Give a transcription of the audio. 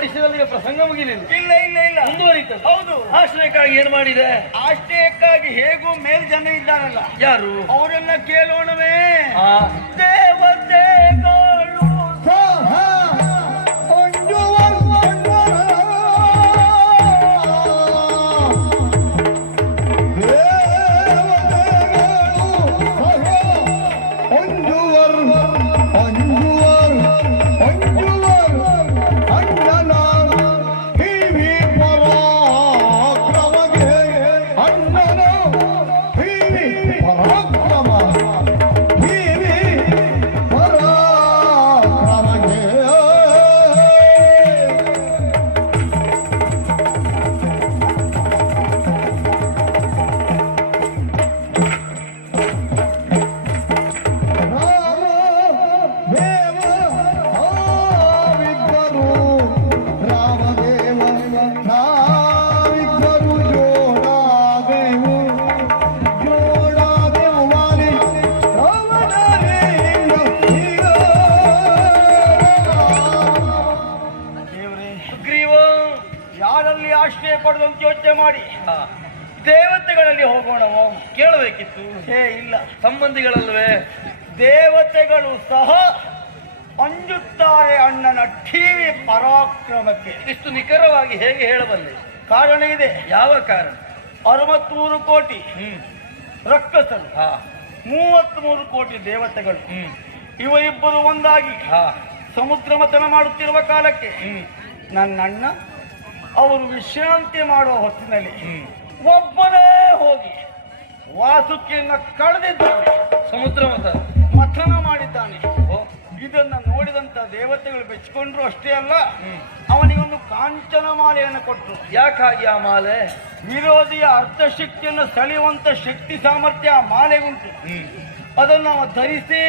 ಓಡಿಸಿದಲ್ಲಿ ಪ್ರಸಂಗ ಮುಗಿಲಿಲ್ಲ ಇಲ್ಲ ಇಲ್ಲ ಇಲ್ಲ. ಮುಂದುವರಿತದೆ. ಹೌದು. ಆಶ್ರಯಕ್ಕಾಗಿ ಏನ್ ಮಾಡಿದೆ? ಆಶ್ರಯಕ್ಕಾಗಿ ಹೇಗೂ ಮೇಲ್ ಜನ ಇದ್ದಾರಲ್ಲ. ಯಾರು? ಅವರನ್ನ ಕೇಳೋಣವೇ? ಆ. ಆಶ್ರಯ ಪಡೆದಂತ ಯೋಚನೆ ಮಾಡಿ. ದೇವತೆಗಳಲ್ಲಿ ಹೋಗೋಣ ಕೇಳಬೇಕಿತ್ತು. ಹೇ ಇಲ್ಲ. ಸಂಬಂಧಿಗಳಲ್ವೇ? ದೇವತೆಗಳು ಸಹ ಅಂಜುತ್ತಾರೆ ಅಣ್ಣನ ಟಿವಿ ಪರಾಕ್ರಮಕ್ಕೆ. ಇಷ್ಟು ನಿಖರವಾಗಿ ಹೇಗೆ ಹೇಳಬಲ್ಲೆ? ಕಾರಣ ಇದೆ. ಯಾವ ಕಾರಣ? ಅರವತ್ಮೂರು ಕೋಟಿ. ರಕ್ಕಸರು ಹಾ. ಮೂವತ್ಮೂರು ಕೋಟಿ ದೇವತೆಗಳು. ಇವರಿಬ್ಬರು ಒಂದಾಗಿ. ಹಾ. ಸಮುದ್ರ ಮತನ ಮಾಡುತ್ತಿರುವ ಕಾಲಕ್ಕೆ. ನನ್ನಣ್ಣ ಅವರು ವಿಶ್ರಾಂತಿ ಮಾಡುವ ಹೊತ್ತಿನಲ್ಲಿ ಒಬ್ಬನೇ ಹೋಗಿ ವಾಸುಕಿಯನ್ನ ಕಳೆದಿದ್ದಾನೆ. ಸಮುದ್ರ ಮಥನ ಮಾಡಿದ್ದಾನೆ. ಇದನ್ನ ನೋಡಿದಂತ ದೇವತೆಗಳು ಬೆಚ್ಚಿಕೊಂಡ್ರು ಅಷ್ಟೇ ಅಲ್ಲ ಅವನಿಗೊಂದು ಕಾಂಚನ ಮಾಲೆಯನ್ನು ಕೊಟ್ಟರು. ಯಾಕಾಗಿ ಆ ಮಾಲೆ? ವಿರೋಧಿಯ ಅರ್ಥಶಕ್ತಿಯನ್ನು ಸೆಳೆಯುವಂತ ಶಕ್ತಿ ಸಾಮರ್ಥ್ಯ ಆ ಮಾಲೆಗುಂಟು. ಅದನ್ನು ಧರಿಸಿ